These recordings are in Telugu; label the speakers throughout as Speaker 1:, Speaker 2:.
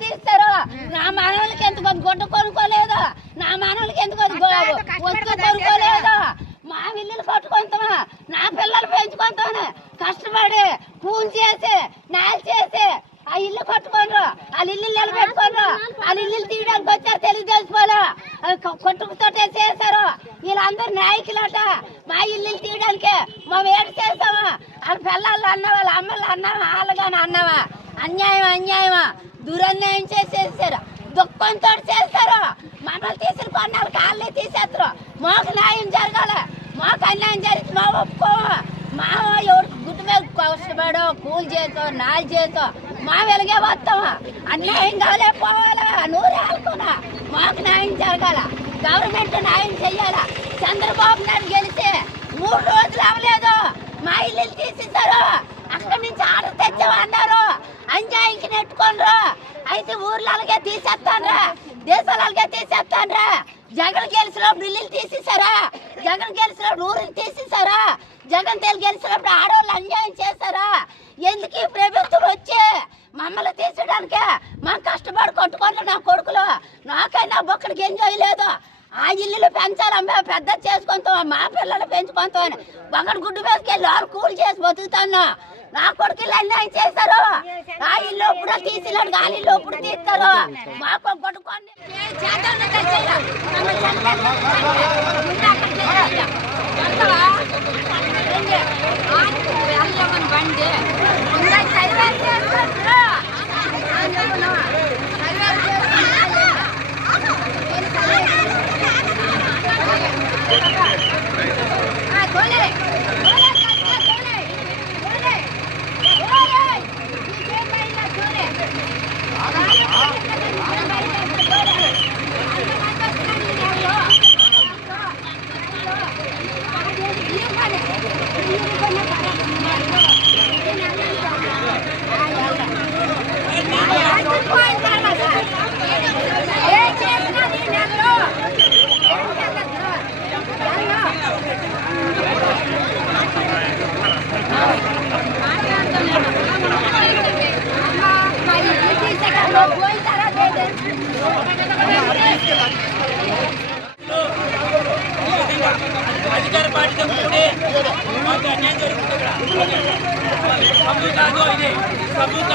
Speaker 1: తీస్తారు నా మానవులకి ఎంతమంది గుడ్డ కొనుక్కోలేదు నా మానవులకి ఎంతమంది వస్తువు కొనుక్కోలేదు మా ఇల్లు నా పిల్లలు పెంచుకుంటాను కష్టపడి కూలి చేసి నేల చేసి ఆ ఇల్లు కొట్టుకోండ్రు వాళ్ళ ఇల్లు నిలబెట్టుకోండ్రు వాళ్ళ ఇల్లు తీయడానికి వచ్చారు తెలుగుదేశం వాళ్ళు కొట్టుకుతోటే చేశారు. వీళ్ళందరూ నాయకులట. మా ఇల్లు తీయడానికి మేము ఏడు చేస్తాము వాళ్ళ పిల్లలు అన్న వాళ్ళ అమ్మలు అన్నావా కానీ అన్నావా? అన్యాయం అన్యాయమా? దురన్యాయం చేసేసారు. దుఃఖంతో చేస్తారు. మనల్ని తీసుకుని కొన్నాళ్ళు కాళ్ళే తీసేస్తారు. మాకు న్యాయం జరగాలి. మాకు అన్యాయం జరిగి మా ఒప్పుకోము. మా ఎవరికి గుడ్డు కష్టపడో కూలి చేతో నాలు చేతో మా వెలిగే వస్తాము అన్యాయం కావాలే పోవాలా? నూరు ఆలుకున్నా. మాకు న్యాయం జరగాల? గవర్నమెంట్ న్యాయం చెయ్యాలా? చంద్రబాబు నాయుడు గెలిచి మూడు రోజులు అవ్వలేదు. మా ఇల్లు తీసేశారు. అక్కడి నుంచి ఆర్డర్ తెచ్చామన్నారు అంజాయికి నెట్టుకోనరు. అయితే ఊర్లో అలాగే తీసేస్తానరా. దేశాలు అలాగే తీసేస్తానరా. జగన్ గెలిచినప్పుడు ఇల్లు తీసేశారా? జగన్ గెలిచినప్పుడు ఊరిని తీసేశారా? జగన్ తేలి గెలిచినప్పుడు ఆడవాళ్ళు అన్యాయం చేశారా? ఎందుకు ఈ ప్రభుత్వం వచ్చి మమ్మల్ని తీర్చడానికే మా కష్టపడి కొట్టుకోండి నా కొడుకులు? నాకైనా బొక్కడి ఎంజాయ్ లేదు. ఆ ఇల్లులు పెంచాలమ్మ పెద్ద చేసుకుంటాం మా పిల్లలు పెంచుకుంటాం బొక్కడి గుడ్డు వేసుకెళ్ళి వాళ్ళు కూలి చేసి బతుకుతాను. నా కొడుకులు అన్యాయం చేశారు నా ఇల్లు ఇప్పుడు తీసినాడు గాలి ఇల్లు ఇప్పుడు తీస్తారు మాకు కొట్టుకోండి బండి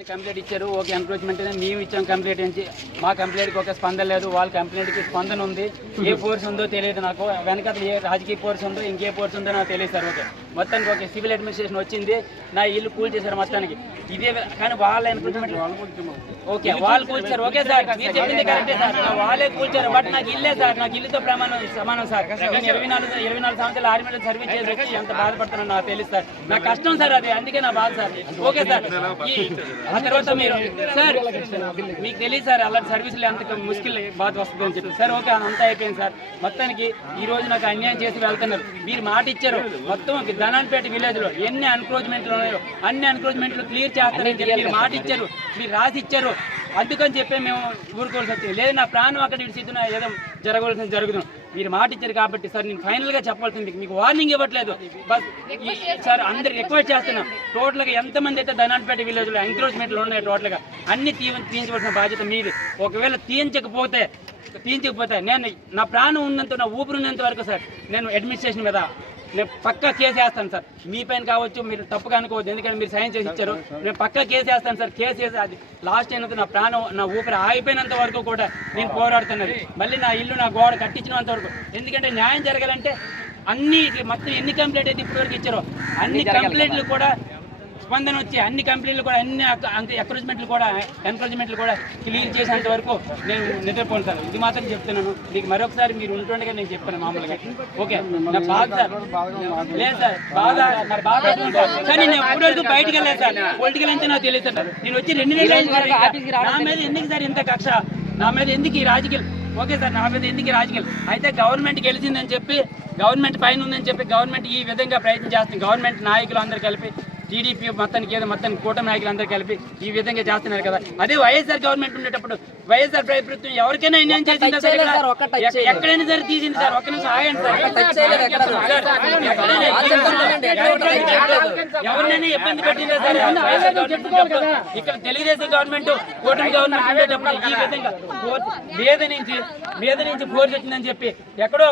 Speaker 2: కానీ మేము అతని ముందే నోటిస్తాం ఆ నోటికి పొందలేదు మా నోటికి ఓకే. మా నోటికి పొందలేదు మా ఇంటికి కమ్యూనిటీకి పొందలేదు కోర్టు మీద మా ఏంటి? పైన కంప్లైంట్ ఇచ్చారు ఓకే ఎంక్రోచ్మెంట్ మేము ఇచ్చాం కంప్లైంట్ నుంచి. మా కంప్లైంట్కి ఒక స్పందన లేదు వాళ్ళ కంప్లైంట్కి స్పందన ఉంది. ఏ ఫోర్స్ ఉందో తెలియదు నాకు. వెనక ఏ రాజకీయ ఫోర్స్ ఉందో ఇంకే ఫోర్స్ ఉందో నాకు తెలియదు సార్ ఓకే. మొత్తానికి ఓకే సివిల్ అడ్మినిస్ట్రేషన్ వచ్చింది. నా ఇల్లు కూల్ చేశారు మొత్తానికి. ఇదే కానీ వాళ్ళ ఎంక్రోచ్మెంట్ ఓకే వాళ్ళు కూల్చారు ఓకే సార్ మీరు చెప్పింది కరెక్టే సార్. వాళ్ళే కూల్చారు బట్ నాకు ఇల్లే సార్ నాకు ఇల్లుతో ప్రమాణం సమానం సార్. ఇరవై నాలుగు ఇరవై నాలుగు సంవత్సరాలు ఆర్మీ మీద సర్వీస్ చేసి వచ్చి ఎంత బాధపడుతున్నాను నాకు తెలుసు సార్. నా కష్టం సార్ అది అందుకే నా బాధ సార్. Okay sir. ఆ తర్వాత మీరు సార్ మీకు తెలియదు సార్ అలాంటి సర్వీసులు ఎంత ముష్కిల్ బాధ వస్తుంది అని చెప్పి. సార్ ఓకే అంతా అయిపోయింది సార్. మొత్తానికి ఈ రోజు నాకు అన్యాయం చేసి వెళ్తున్నారు. మీరు మాట ఇచ్చారు. మొత్తం ధనాన్పేట విలేజ్లో ఎన్ని అన్క్రోచ్మెంట్లు ఉన్నాయో అన్ని అన్క్రోచ్మెంట్లు క్లియర్ చేస్తారని చెప్పి మీరు మాట ఇచ్చారు. మీరు రాసి ఇచ్చారు. అందుకని చెప్పి మేము ఊరుకోవాల్సి వచ్చింది. లేదు నా ప్రాణం అక్కడ ఇడిచిద్దున ఏదో జరగవలసింది జరుగుతుంది మీరు మాట ఇచ్చారు కాబట్టి సార్ నేను ఫైనల్గా చెప్పాల్సింది మీకు. వార్నింగ్ ఇవ్వట్లేదు. బస్ సార్ అందరు రిక్వెస్ట్ చేస్తున్నాం. టోటల్గా ఎంతమంది అయితే ధనాన్పేట విలేజ్లో ఎంక్రోచ్మెంట్లు ఉన్నాయి టోటల్గా అన్ని తీ తీయించవలసిన బాధ్యత మీది. ఒకవేళ తీయించకపోతే తీయించకపోతే నేను నా ప్రాణం ఉన్నంత నా ఊపిరి ఉన్నంత వరకు సార్ నేను అడ్మినిస్ట్రేషన్ మీద నేను పక్కా కేసు వేస్తాను సార్. మీ పైన కావచ్చు మీరు తప్పుగా అనుకోవద్దు. ఎందుకంటే మీరు సైన్ చేసి ఇచ్చారు. నేను పక్కా కేసు వేస్తాను సార్. కేసు వేసి అది లాస్ట్ అయినంత నా ప్రాణం నా ఊపిరి ఆగిపోయినంత వరకు కూడా నేను పోరాడుతున్నది. మళ్ళీ నా ఇల్లు నా గోడ కట్టించినంత వరకు. ఎందుకంటే న్యాయం జరగాలంటే అన్ని మొత్తం ఎన్ని కంప్లైంట్ అయితే ఇప్పటివరకు ఇచ్చారో అన్ని కంప్లైంట్లు కూడా స్పందన వచ్చి అన్ని కంపెనీలు కూడా అన్ని ఎంకరేజ్మెంట్లు కూడా ఎంకరేజ్మెంట్లు కూడా క్లియర్ చేసేంత వరకు నేను నిద్రపోను సార్ ఇది మాత్రం చెప్తున్నాను. మీకు మరొకసారి మీరు ఉంటుండగా నేను చెప్తాను మామూలుగా. ఓకే? నా బాధ సార్. లేదు సార్. బాధ నా బాధ కానీ నేను వరకు బయటకు వెళ్ళలేదు సార్. పొలిటికల్ అంటే నాకు తెలియదు సార్. నేను వచ్చి రెండు నెలలు. నా మీద ఎందుకు సార్ ఇంత కక్ష? నా మీద ఎందుకు ఈ రాజకీయాలు? ఓకే సార్ నా మీద ఎందుకు ఈ రాజకీయాలు? అయితే గవర్నమెంట్ గెలిచిందని చెప్పి గవర్నమెంట్ పైన ఉందని చెప్పి గవర్నమెంట్ ఈ విధంగా ప్రయత్నం చేస్తుంది. గవర్నమెంట్ నాయకులు అందరూ కలిపి టీడీపీ మొత్తానికి ఏదో మొత్తానికి కూటమి నాయకులు అందరూ కలిపి ఈ విధంగా చేస్తున్నారు కదా. అదే వైఎస్ఆర్ గవర్నమెంట్ ఉండేటప్పుడు వైఎస్ఆర్ ప్రభుత్వం ఎవరికైనా అన్యాయం చేసిందా సార్ ఎక్కడైనా సరే తీసింది సార్ ఒక్క నిమిషం ఆగండి సార్. ఎవరినైనా ఇబ్బంది పెట్టిందా సార్? ఇక్కడ తెలుగుదేశం గవర్నమెంట్ కూటమి గవర్నమెంట్ ఉండేటప్పుడు ఈ విధంగా మీద నుంచి మీద నుంచి ఫోర్స్ వచ్చిందని చెప్పి ఎక్కడో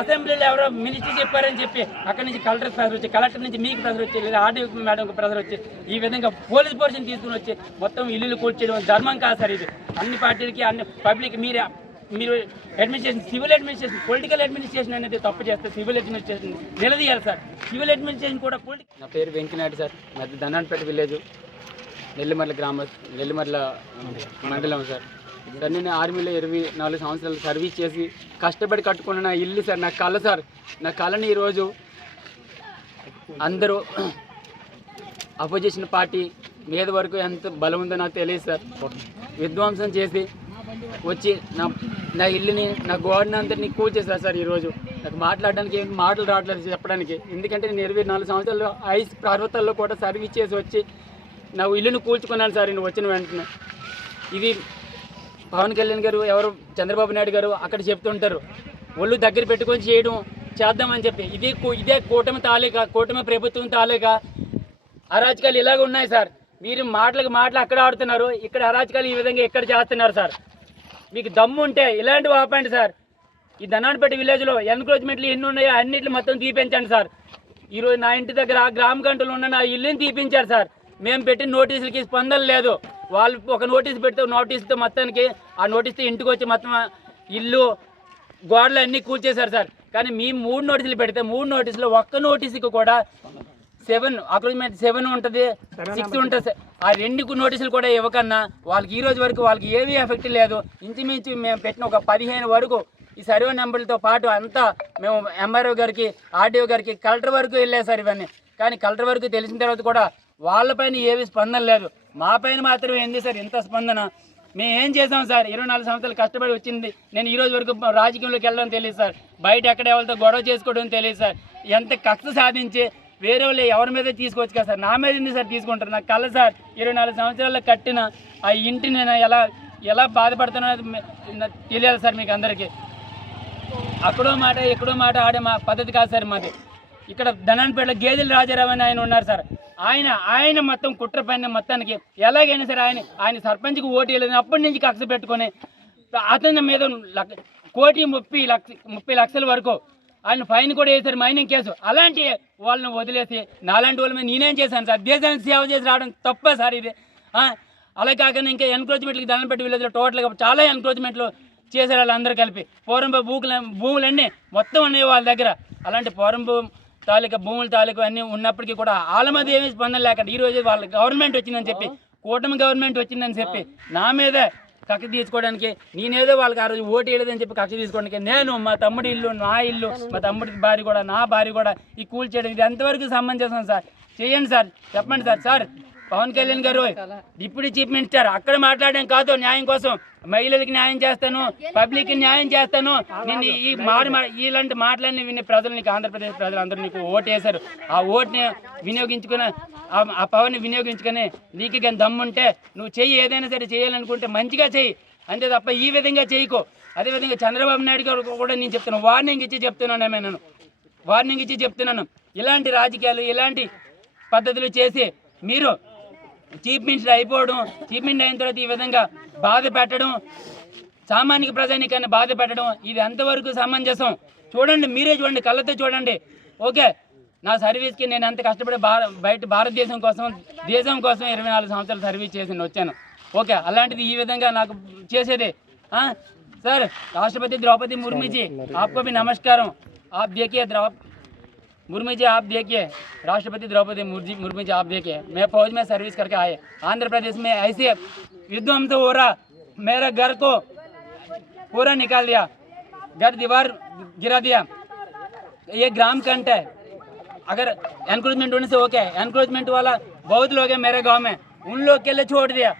Speaker 2: అసెంబ్లీలో ఎవరో మినిస్టర్ చెప్పారని చెప్పి అక్కడి నుంచి కలెక్టర్ ప్రెజర్ వచ్చి కలెక్టర్ నుంచి మీకు ప్రెజర్ వచ్చి లేదా ఆర్డీ మేడంకి ప్రెజర్ వచ్చి ఈ విధంగా పోలీస్ పోర్షన్ తీసుకుని వచ్చి మొత్తం ఇల్లులు కూర్చేయడం ధర్మం కాదు సార్ ఇది. అన్ని పార్టీలకి అన్ని పబ్లిక్ మీరే మీరు administration civil administration political administration అనేది తప్పు చేస్తే సివిల్ అడ్మినిస్ట్రేషన్ నిలదీయాలి సార్. సివిల్ అడ్మినిస్ట్రేషన్ కూడా పొలిటికల్ నా పేరు వెంకనాయుడు సార్. మాది దండాన్పేట విలేజ్ నెల్లిమర్ల గ్రామ నెల్లిమర్ల మండలం సార్. సార్ నేను ఆర్మీలో ఇరవై నాలుగు సంవత్సరాలు సర్వీస్ చేసి కష్టపడి కట్టుకున్న నా ఇల్లు సార్ నా కళ సార్ నా కళని ఈరోజు అందరూ అపోజిషన్ పార్టీ మీద వరకు ఎంత బలం ఉందో నాకు తెలియదు సార్. విధ్వంసం చేసి వచ్చి నా నా ఇల్లుని నా గోడని అందరినీ కూల్చేశారు సార్ ఈరోజు. నాకు మాట్లాడడానికి ఏం మాటలు రావట్లేదు చెప్పడానికి. ఎందుకంటే నేను ఇరవై నాలుగు సంవత్సరాలు ఐస్ పర్వతాల్లో కూడా సర్వీస్ చేసి వచ్చి నా ఇల్లుని కూల్చుకున్నాను సార్ నేను వచ్చిన వెంటనే. ఇది పవన్ కళ్యాణ్ గారు ఎవరు? చంద్రబాబు నాయుడు గారు అక్కడ చెప్తుంటారు. ఒళ్ళు దగ్గర పెట్టుకొని చేయడం చేద్దామని చెప్పి. ఇదే కూ- ఇదే కూటమి తాలూకా కూటమి ప్రభుత్వం తాలూకా అరాచకాలు ఇలాగ ఉన్నాయి సార్. మీరు మాటలకు మాటలు అక్కడ ఆడుతున్నారు. ఇక్కడ అరాచకాలు ఈ విధంగా ఇక్కడ చేస్తున్నారు సార్? మీకు దమ్ము ఉంటే ఇలాంటివి ఆపండి సార్. ఈ ధనాన్పేట విలేజ్లో ఎన్క్రోచ్మెంట్లు ఎన్ని ఉన్నాయో అన్నింటిని మొత్తం తీపించండి సార్. ఈరోజు నా ఇంటి దగ్గర ఆ గ్రామ గంటలు ఉన్న నా ఇల్లుని తీపించారు సార్. మేము పెట్టిన నోటీసులకి స్పందన లేదు. వాళ్ళు ఒక నోటీస్ పెడితే నోటీస్తో మొత్తానికి ఆ నోటీస్తో ఇంటికి వచ్చి మొత్తం ఇల్లు గోడలు అన్నీ కూల్చేశారు సార్. కానీ మీ మూడు నోటీసులు పెడితే మూడు నోటీసులు ఒక్క నోటీసుకి కూడా సెవెన్ అక్రోచ్మెంట్ సెవెన్ ఉంటుంది సిక్స్ ఉంటుంది. సార్. ఆ రెండు నోటీసులు కూడా ఇవ్వకన్నా వాళ్ళకి ఈ రోజు వరకు వాళ్ళకి ఏమీ ఎఫెక్ట్ లేదు. ఇంచుమించు మేము పెట్టిన ఒక పదిహేను వరకు ఈ సర్వే నెంబర్లతో పాటు అంతా మేము ఎంఆర్ఓ గారికి ఆర్డీఓ గారికి కలెక్టర్ వరకు వెళ్ళాయి సార్ ఇవన్నీ. కానీ కలెక్టర్ వరకు తెలిసిన తర్వాత కూడా వాళ్ళపైన ఏవి స్పందన లేదు. మా పైన మాత్రమే ఏంది సార్ ఇంత స్పందన? మేము ఏం చేసాం సార్? ఇరవై నాలుగు సంవత్సరాలు కష్టపడి వచ్చింది. నేను ఈ రోజు వరకు రాజకీయంలోకి వెళ్ళడం తెలియదు సార్. బయట ఎక్కడ ఎవరితో గొడవ చేసుకోవడం తెలియదు సార్. ఎంత కక్ష సాధించి వేరే వాళ్ళు ఎవరి మీద తీసుకోవచ్చు కదా సార్? నా మీద ఎందుకు సార్ తీసుకుంటారు? నాకు కళ్ళ సార్ ఇరవై నాలుగు సంవత్సరాల్లో కట్టిన ఆ ఇంటిని నేను ఎలా ఎలా బాధపడుతున్నా తెలియాలి సార్ మీకు అందరికీ. అక్కడో మాట ఎక్కడో మాట ఆడే మా పద్ధతి కాదు సార్ మాది. ఇక్కడ ధనాన్పేట గేదెల రాజారావు అని ఆయన ఉన్నారు సార్. ఆయన ఆయన మొత్తం కుట్ర పైన మొత్తానికి ఎలాగైనా సరే ఆయన ఆయన సర్పంచ్కి ఓటు వేయలేదు అప్పటి నుంచి కక్ష పెట్టుకొని అతని మీద కోటి ముప్పై లక్ష ముప్పై లక్షల వరకు ఆయన ఫైన్ కూడా వేశారు మైనింగ్ కేసు. అలాంటి వాళ్ళని వదిలేసి నాలాంటి వాళ్ళ మీద నేనేం చేశాను సార్? దేశానికి సేవ చేసి రావడం తప్ప సార్ ఇది. అలా కాకుండా ఇంకా ఎన్క్రోచ్మెంట్లకి దండం పెట్టి విలేజ్లో టోటల్గా చాలా ఎన్క్రోచ్మెంట్లు చేశారు వాళ్ళందరూ కలిపి. పూరంబ భూములు భూములన్నీ మొత్తం ఉన్నాయి వాళ్ళ దగ్గర. అలాంటి పూరంబు తాలూకా భూముల తాలూకా అన్నీ ఉన్నప్పటికీ కూడా వాళ్ళ మీద ఏమీ స్పందన లేకుండా ఈ రోజు వాళ్ళ గవర్నమెంట్ వచ్చిందని చెప్పి కూటమి గవర్నమెంట్ వచ్చిందని చెప్పి నా మీద కక్ష తీసుకోవడానికి నేనేదో వాళ్ళకి ఆ రోజు ఓటు వేయలేదని చెప్పి కక్ష తీసుకోవడానికి నేను మా తమ్ముడి ఇల్లు నా ఇల్లు మా తమ్ముడి భార్య కూడా నా భార్య కూడా ఈ కూల్ చేయడం ఇది ఎంతవరకు సమంజసం సార్? చేయండి సార్ చెప్పండి సార్ సార్. పవన్ కళ్యాణ్ గారు డిప్యూటీ చీఫ్ మినిస్టర్ అక్కడ మాట్లాడడం కాదు న్యాయం కోసం మహిళలకి న్యాయం చేస్తాను పబ్లిక్ న్యాయం చేస్తాను. నేను ఈ మాడి మా- ఇలాంటి మాటలన్నీ విని ప్రజలు నీకు ఆంధ్రప్రదేశ్ ప్రజలందరూ నీకు ఓటు వేశారు ఆ ఓటుని వినియోగించుకుని ఆ- ఆ పవర్ని వినియోగించుకొని నీకు కానీ దమ్ముంటే నువ్వు చెయ్యి ఏదైనా సరే చేయాలనుకుంటే మంచిగా చెయ్యి. అంతే తప్ప ఈ విధంగా చేయకో. అదేవిధంగా చంద్రబాబు నాయుడు గారు కూడా నేను చెప్తున్నాను వార్నింగ్ ఇచ్చి చెప్తున్నాను నేను. వార్నింగ్ ఇచ్చి చెప్తున్నాను. ఇలాంటి రాజకీయాలు ఇలాంటి పద్ధతులు చేసి మీరు చీఫ్ మినిస్టర్ అయిపోవడం చీఫ్ మినిస్టర్ అయిన తర్వాత ఈ విధంగా బాధ పెట్టడం సామాన్య ప్రజానికాన్ని బాధ పెట్టడం ఇది ఎంతవరకు సమంజసం? చూడండి మీరే చూడండి కళ్ళతో చూడండి. ఓకే నా సర్వీస్కి నేను ఎంత కష్టపడి బయట భారతదేశం కోసం దేశం కోసం ఇరవై నాలుగు సంవత్సరాలు సర్వీస్ చేసి వచ్చాను. ఓకే అలాంటిది ఈ విధంగా నాకు చేసేది. సార్ రాష్ట్రపతి ద్రౌపది ముర్మిజీ ఆప్కోపి నమస్కారం. ఆప్ దేకే ద్రౌ मुर्मू जी, आप देखिए, राष्ट्रपति द्रौपदी मुर्जी, मुर्मू जी, आप देखिए, मैं फौज में सर्विस करके आए। आंध्र प्रदेश में ऐसे युद्ध विध्वंस हो रहा, मेरे घर को पूरा निकाल दिया, घर दीवार गिरा दिया। ये ग्राम कंट है। अगर एनक्रोचमेंट होने से ओके है एनक्रोचमेंट वाला बहुत लोग हैं मेरे गाँव में, उन लोग के लिए छोड़ दिया।